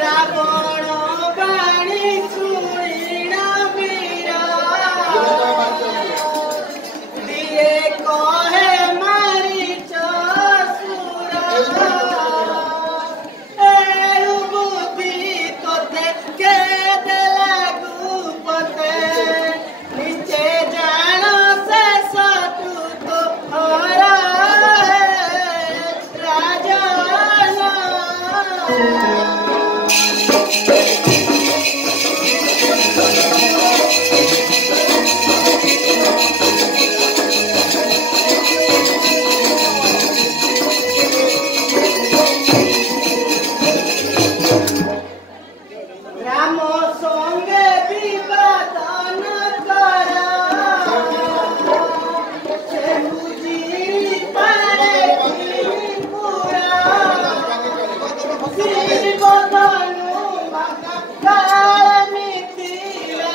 रावण बाणी सुणिना वीरा दिए कहे मारी चसुरा एरु बुद्धि तोते के लागू पते नीचे जान से सतु तो हरा राजा राम संगे विवाद न करा से बुझी पारे पूरा शिव धनु काल मिथिला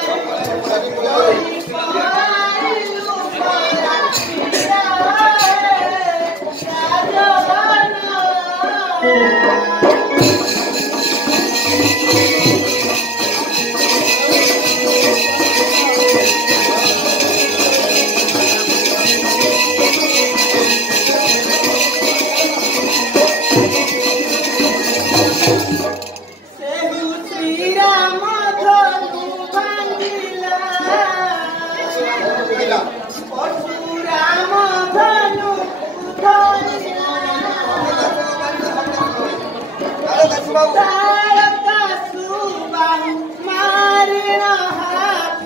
कोई पाइलु परा पीरा श्री राम धनु भांगिला परशुराम धनु धरिला तारका सुबाहु मारिण हाथ